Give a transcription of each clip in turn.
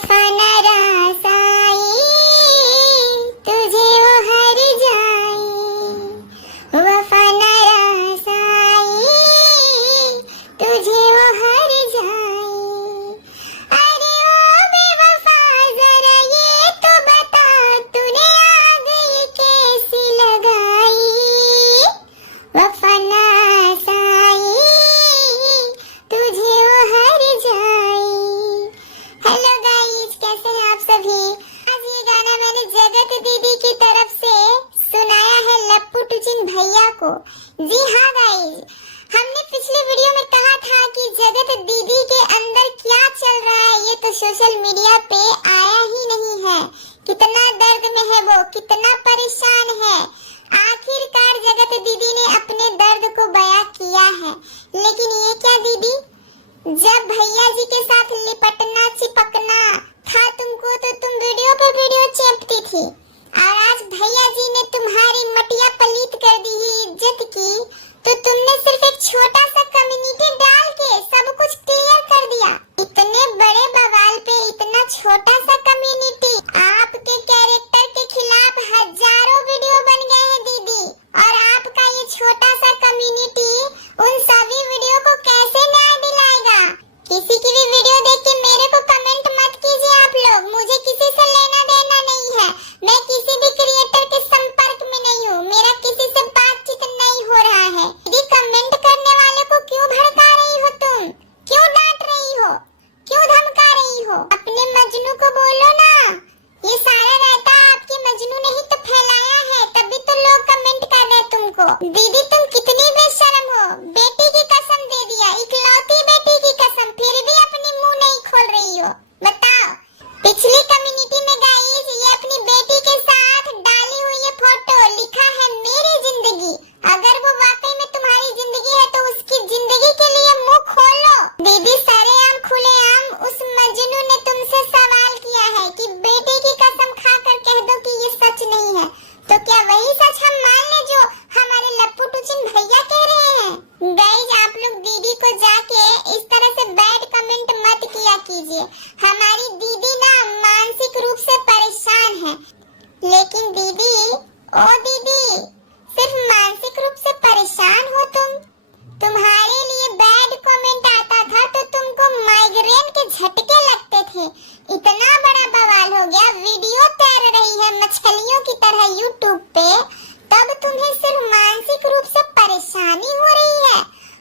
वफा न रासाई तुझे वो हर जाई, वफा न रासाई तुझे वो हर जाई। अरे ओ बेवफा जरा ये तो बता तूने आग ये कैसी लगाई, वफा न रासाई तुझे वो हर जाई। हेलो गाइस, कैसे हैं आप सभी। आज ये गाना मैंने जगत दीदी की तरफ से सुनाया है लप्पू टुचिन भैया को। जी हाँ गाइस, हमने पिछले वीडियो में कहा था कि जगत दीदी के अंदर क्या चल रहा है ये तो सोशल मीडिया पे आया ही नहीं है। कितना दर्द में है वो, कितना परेशान है। आखिरकार जगत दीदी ने अपने दर्द को बयां किया है। लेकिन ये क्या दीदी, जब भैया जी के साथ लिपटना चिपकना था तुमको तो तुम वीडियो पे वीडियो चेपती थी, और आज भैया जी ने तुम्हारी मटिया पलीत कर दी ही इज्जत की, तो तुमने सिर्फ एक छोटा सा कम्युनिटी डाल के सब कुछ क्लियर कर दिया। इतने बड़े बवाल पे इतना छोटा सा कम्युनिटी, आपके कैरेक्टर के खिलाफ हजारों वीडियो बन गए हैं दीदी, और आपका ये छोटा सा कम्युनिटी उन सभी वीडियो को कैसे न्याय दिलाएगा। किसी की भी वीडियो देख के मेरे को कमेंट मत कीजिए आप लोग, मुझे किसी से लेना देना नहीं है। मैं किसी भी क्रिएटर के संपर्क में नहीं हूँ, मेरा किसी से बातचीत नहीं हो रहा है। दीदी कमेंट करने वाले को क्यों भड़का रही हो तुम, क्यों डांट रही हो, क्यों धमका रही हो। अपने मजनू को बोलो ना, ये सारा रायता आपके मजनू ने ही तो फैलाया है, तभी तो लोग कमेंट कर रहे हैं तुमको। दीदी तुम कितनी बेशर्म हो, बेटी की कसम दे दिया, इकलौती बेटी की कसम, फिर भी अपनी मुंह नहीं खोल रही हो। बताओ, पिछली कम्युनिटी में गाइस ये अपनी बेटी के साथ डाली हुई ये फोटो, लिखा है मेरी जिंदगी। अगर वो वाकई में तुम्हारी जिंदगी है तो उसकी जिंदगी के लिए मुंह खोलो। दीदी सरेआम खुलेआम उस मजनू ने तुमसे सवाल किया है कि बेटी की कसम खाकर कह दो कि ये सच नहीं है, तो क्या वही सच हम मान ले जो हमारे लप्पू टुचिन भैया कह रहे हैं। गाइस आप लोग दीदी को जाके इस तरह से बैड कमेंट मत किया कीजिए। हमारी दीदी ना मानसिक रूप से परेशान है। लेकिन दीदी, ओ दीदी, सिर्फ मानसिक रूप से परेशान हो तुम? तुम्हारे लिए बैड कमेंट आता था तो तुमको माइग्रेन के झटके लगते थे। इतना बड़ा बवाल हो गया, वीडियो तैर रही है मछलियों की तरह यूट्यूब पे, तब तुम्हें सिर्फ मानसिक रूप से परेशानी हो रही है।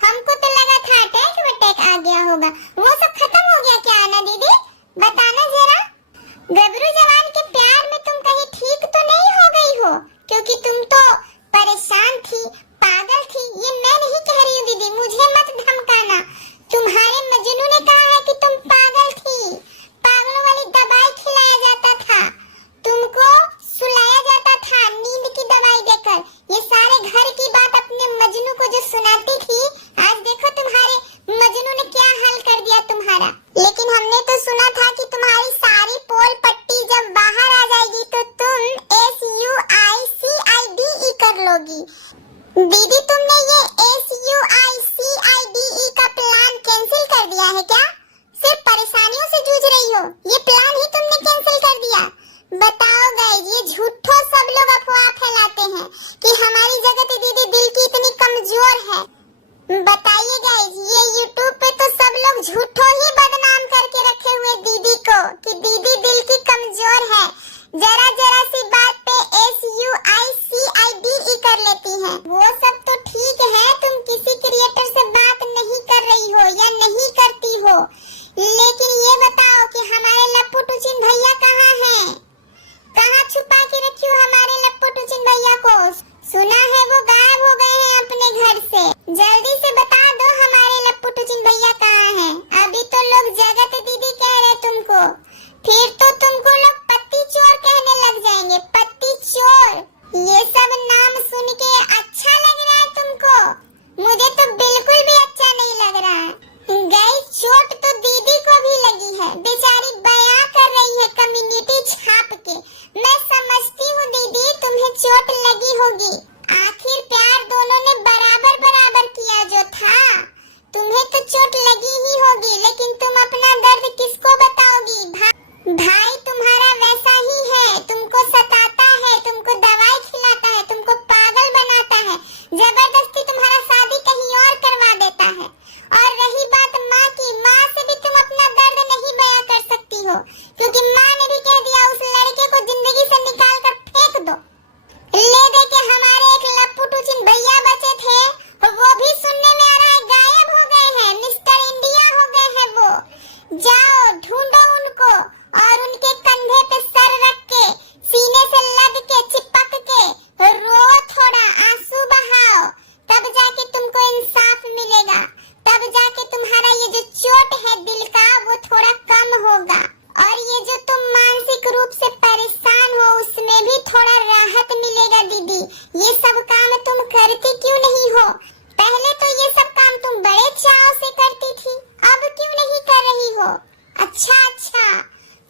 हमको तो लगा था अटैक आ गया होगा, वो सब खत्म हो गया क्या ना दीदी, बताना जरा। गबरू जवान के प्यार में तुम कहीं ठीक तो नहीं हो गई हो, क्योंकि तुम तो परेशान थी, पागल थी। ये मैं नहीं कह रही हूँ दीदी, मुझे मत धमकाना। तुम्हारे मजनू ने कहा है कि तुम पागल थी, पागलों वाली दवाई खिलाया जाता था, तुमको सुलाया जाता था नींद की दवाई देकर। ये सारे घर की बात अपने मजनू को जो सुनाती थी, आज देखो तुम्हारे मजनू ने क्या हाल कर दिया तुम्हारा। लेकिन हमने तो सुना था कि तुम्हारी सारी पोल पट्टी जब बाहर आ जाएगी तो तुम SUICIDE कर लोगी। दीदी तुमने ये SUICIDE का प्लान कैंसिल कर दिया है क्या? सिर्फ परेशानियों से जूझ रही हो, ये प्लान ही तुमने कैंसिल कर दिया। बताओ गाइस, ये झूठो सब लोग अफवाह फैलाते हैं कि हमारी जगत दीदी दिल की इतनी कमजोर है। बताइए गाइस, ये यूट्यूब पे तो सब लोग झूठो ही बदनाम करके रखे हुए दीदी को कि दीदी दिल की कमजोर है, जरा जरा सी बात पे SUICIDE कर लेती हैं। वो सब तो ठीक है, तुम किसी क्रिएटर से बात नहीं कर रही हो या नहीं करती हो, लेकिन ये बताओ कि हमारे लप्पू टुचिन भैया कहाँ हैं? कहाँ छुपा के रखी हो हमारे लप्पू टुचिन भैया को? सुना है वो गायब हो गए हैं अपने घर से। जल्दी से बता दो हमारे लप्पू टुचिन भैया कहाँ हैं? अभी तो लोग जगत दीदी कह रहे तुमको, फिर तो तुमको लोग पत्ती चोर कहने लग जाएंगे। पत्ती चोर, ये सब नाम सुन के अच्छा लग रहा है तुमको? मुझे तो बिल्कुल भी अच्छा नहीं लग रहा है। गाइस चोट तो दीदी को भी लगी है, बेचारी बयां कर रही है कम्युनिटी छाप के। मैं समझती हूँ दीदी तुम्हें चोट लगी होगी, आखिर प्यार दोनों ने बराबर बराबर किया जो था। तुम्हें तो चोट लगी ही होगी, लेकिन तुम अपना दर्द किसको बताओगी? हो, क्योंकि माँ ने भी कह दिया उस लड़के को जिंदगी से निकाल कर फेंक दो। ले दे के हमारे एक लप्पू टुचिन भैया बचे थे, वो भी सुनने में आ रहा है गायब हो गए हैं, मिस्टर इंडिया हो गए हैं वो। जाओ ढूंढो उनको और उनके कंधे पे सर रख के, सीने से लग के, चिपक के रो, थोड़ा आंसू बहाओ, तब जाके तुमको इंसाफ मिलेगा, तब जाके तुम्हारा ये जो चोट है दिल का वो थोड़ा कम होगा, और ये जो तुम मानसिक रूप से परेशान हो उसमें भी थोड़ा राहत मिलेगा। दीदी ये सब काम तुम करती क्यों नहीं हो? पहले तो ये सब काम तुम बड़े चाव से करती थी, अब क्यों नहीं कर रही हो? अच्छा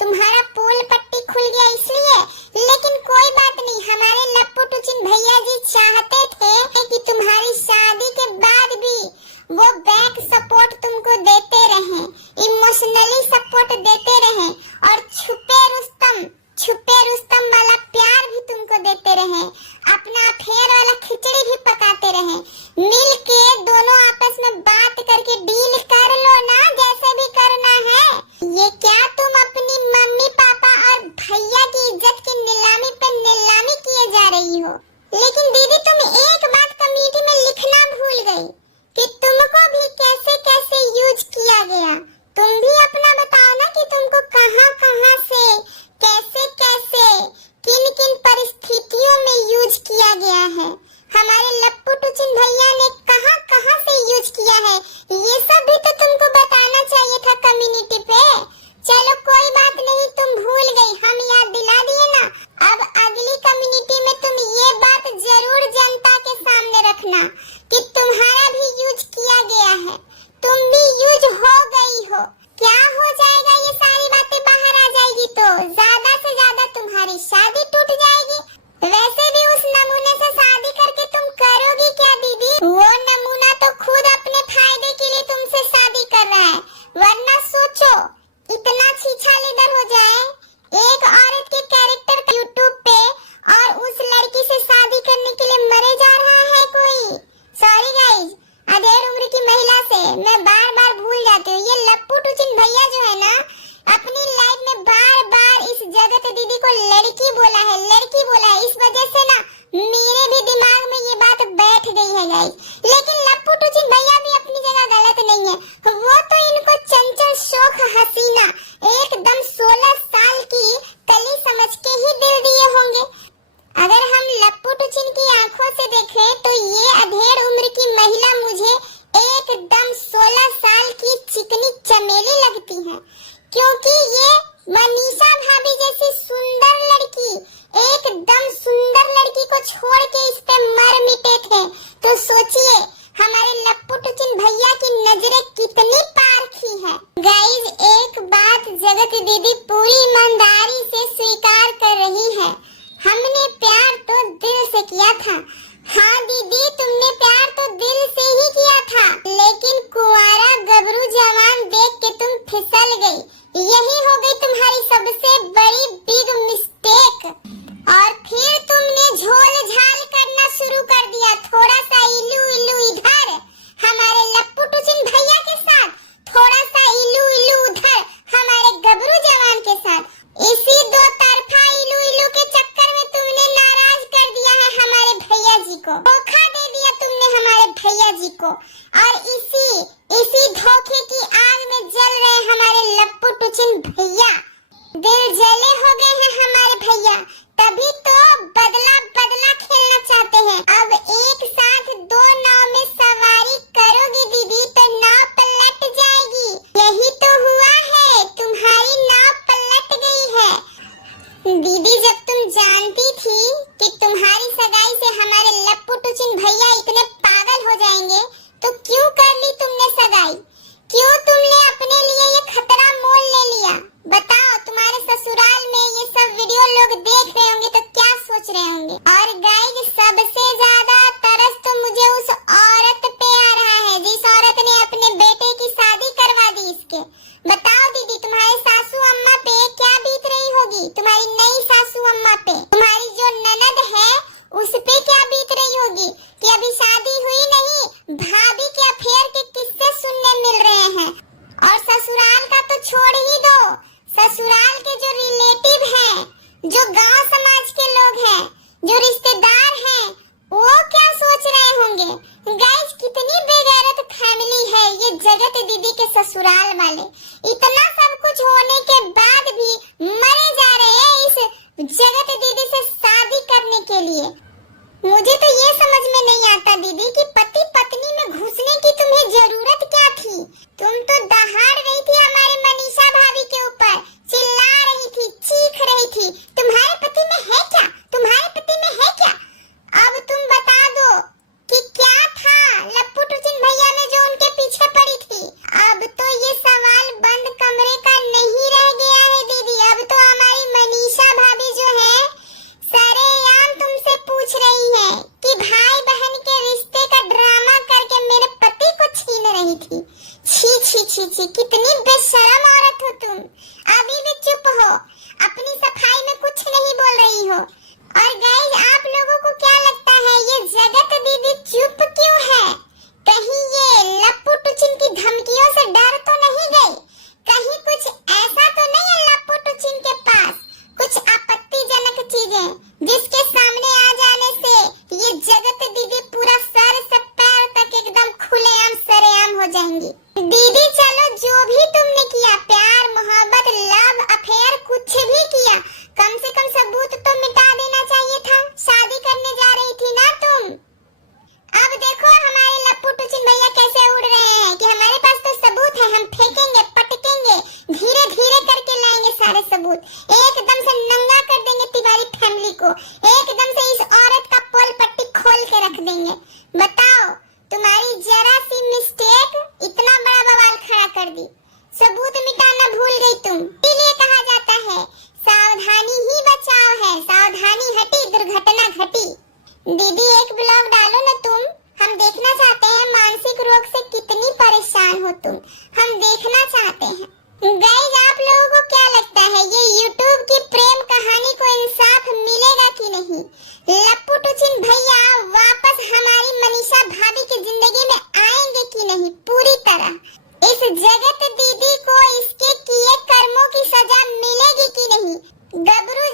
तुम्हारा पोल पट्टी खुल गया इसलिए, लेकिन कोई बात नहीं, हमारे लप्पू टुचिन भैया जी चाहते थे कि तुम्हारी शादी के बाद भी वो बैक सपोर्ट तुमको देते रहें, इमोशनली सपोर्ट देते रहें, और छुपे रुस्तम वाला प्यार भी तुमको देते रहें, अपना अफेयर वाला खिचड़ी भी पकाते रहें, मिल के दोनों आपस में बात करके डील कर लो ना, जैसे भी करना है। ये क्या तुम अपनी मम्मी पापा और भैया की इज्जत की नीलामी पे नीलामी किए जा रही हो? लेकिन दीदी तुम एक बात कमेटी में लिखना भूल गई कि तुमको भी कैसे कैसे यूज किया गया। तुम भी अपना बताओ ना कि तुमको कहां कहां से, कैसे कैसे, किन किन परिस्थितियों में यूज किया गया है। हमारे लप्पू टुचिन भैया ने कहां कहां से यूज किया है, ये सब भी तो तुमको बताना चाहिए था कम्युनिटी पे। चलो कोई बात नहीं, तुम भूल गई, हम याद दिला दिए ना। अब अगली कम्युनिटी में तुम ये बात जरूर जनता के सामने रखना कि तुम्हारा भी यूज किया गया है, तुम भी यूज हो गई हो। क्या हो जाएगा, ये सारी बातें बाहर आ जाएगी तो ज्यादा से ज्यादा तुम्हारी शादी टूट जाएगी। वैसे भी उस नमूने से शादी करके तुम करोगी क्या दीदी? वो नमूना तो खुद अपने फायदे के लिए तुमसे शादी कर रहा है, वरना सोचो इतना छीछा लीडर हो जाए एक औरत के कैरेक्टर का यूट्यूब पे, और उस लड़की से शादी करने के लिए मरे जा रहा है कोई। सॉरी गाइस, अधेड़ उम्र की महिला से मैं बार बार भूल जाती हूँ। ये लप्पू टुचिन भैया जो है ना, अपनी लाइफ में बार बार इस जगत दीदी को लड़की बोला है, लड़की बोला है, इस वजह से ना मेरे भी दिमाग में ये बात बैठ गई है गाइस। लेकिन लप्पू टुचिन भैया भी अपनी जगह गलत नहीं है, वो तो इनको चंचल शौक हसीना एकदम 16 साल की कली समझ के ही दिल दिए होंगे। अगर हम लप्पू टुचिन की आंखों से देखें तो ये अधेड़ उम्र की महिला मुझे एकदम 16 साल की चिकनी चमेली लगती है, क्योंकि ये मनीषा भाभी जैसी सुंदर लड़की, एकदम सुंदर लड़की को छोड़ के इस पे मर मिटे थे। तो सोचिए हमारे लप्पू टुचिन भैया की नजरें कितनी पारखी है। गाइस एक बात जगत दीदी पूरी ईमानदारी से स्वीकार कर रही है, हमने प्यार तो दिल से किया था। हाँ दीदी तुमने प्यार तो दिल से ही किया था, लेकिन कुंवारा गबरू जवान देख के तुम फिसल गई, यही हो गई तुम्हारी सबसे बड़ी बिग मिस्टेक। और फिर तुमने झोल झाल करना शुरू कर दिया, थोड़ा सा इलू इलू इधर हमारे लप्पू टुचिन भैया के साथ, थोड़ा सा इलू इलू उधर हमारे गबरू जवान के साथ। इसी दो तरफा इलू इलू के चक्कर में तुमने नाराज कर दिया है हमारे भैया जी को, धोखा दे दिया तुमने हमारे भैया जी को, और इसी धोखे की आग में जल रहे हमारे लप्पू टुचिन भैया। दिल जले हो गए हैं हमारे भैया, तभी तो बदला खेलना चाहते हैं। अब एक साथ दो नाव में सवारी करोगी दीदी तो नाव पलट जाएगी, यही तो हुआ है, तुम्हारी नाव पलट गई है। दीदी जब तुम जानती थी कि तुम्हारी सगाई से हमारे लप्पू टुचिन भैया इतने पागल हो जाएंगे, तो क्यों कर ली तुमने सगाई? क्यों तुमने अपने लिए ये खतरा मोल ले लिया? बताओ, तुम्हारे ससुराल में ये सब वीडियो लोग देख रहे होंगे तो क्या सोच रहे होंगे? और गाइस सबसे ज्यादा तरस तो मुझे उस औरत पे आ रहा है जिस औरत ने अपने बेटे की शादी करवा दी इसके। बताओ दीदी तुम्हारे सासू अम्मा पे क्या बीत रही होगी, तुम्हारी नई सासू अम्मा पे, तुम्हारी जो ननद है उस पे क्या बीत रही होगी कि अभी शादी हुई नहीं, भाभी के अफेयर के किस्से सुनने मिल रहे हैं। और ससुराल का तो छोड़ ही दो, ससुराल जो गांव समाज के लोग हैं, जो रिश्तेदार हैं, वो क्या सोच रहे होंगे। गाइस कितनी बेगैरत फैमिली है ये जगत दीदी के ससुराल वाले। इतना सब कुछ होने के बाद भी मरे जा रहे हैं इस जगत दीदी से शादी करने के लिए। मुझे तो ये समझ में नहीं आता दीदी कि पति पत्नी में घुसने की तुम्हें जरूरत क्या थी। तुम तो दहाड़ रही थी हमारी मनीषा भाभी के ऊपर, चिल्ला रही थी, चीख रही थी। तुम्हारे पति में है क्या, तुम्हारे पति में है क्या? अब तुम बता दो कि क्या था लप्पू टुचिन भैया में जो उनके पीछे पड़ी थी। अब तो ये सवाल बंद कमरे का नहीं रह गया है दीदी। अब तो हमारी मनीषा भाभी जो है सरेआम तुमसे पूछ रही है कि भाई बहन के रिश्ते का ड्रामा करके मेरे पति को छीन रही थी। छी छी छी छी, कितनी बेशरम औरत हो तुम। अभी भी चुप हो, अपनी सफाई में कुछ नहीं बोल रही हो। और गाइस आप लोगों को क्या लगता है ये जगत दीदी चुप क्यों है? कहीं ये लप्पू टुचिन की धमकियों से डर तो नहीं गई? कहीं कुछ ऐसा तो नहीं है लप्पू टुचिन के पास, कुछ आपत्तिजनक चीजें जिसके सामने आ जाने से ये जगत दीदी पूरा सर से पैर तक एकदम खुलेआम सरेआम हो जाएंगी। दीदी चलो जो भी तुमने किया, प्यार मोहब्बत लव अफेयर कुछ भी किया, कम से कम सबूत तो मिटा देना चाहिए था। शादी करने जा रही थी ना तुम। अब देखो हमारे लप्पू टुचिन भैया कैसे उड़ रहे हैं कि हमारे पास तो सबूत है, हम फेंकेंगे पटकेंगे, धीरे धीरे करके लाएंगे सारे सबूत, एकदम से नंगा कर देंगे तिवारी फैमिली को, एकदम से इस औरत का पोल पट्टी खोल के रख देंगे। बताओ तुम्हारी जरा सी मिस्टेक इतना बड़ा बवाल खड़ा कर दी, सबूत मिटाना भूल गई तुम। इसलिए कहा जाता है सावधानी ही बचाव है, सावधानी हटी दुर्घटना घटी। दीदी एक ब्लॉग डालो ना तुम, हम देखना चाहते हैं मानसिक रोग से कितनी परेशान हो तुम, हम देखना चाहते हैं। गाइस आप लोगों को क्या लगता है ये यूट्यूब की प्रेम कहानी को इंसाफ मिलेगा कि नहीं? लप्पू टुचिन भैया वापस हमारी मनीषा भाभी की जिंदगी में आएंगे कि नहीं पूरी तरह? इस जगत दीदी को इसके किए कर्मों की सजा मिलेगी कि नहीं? गबरू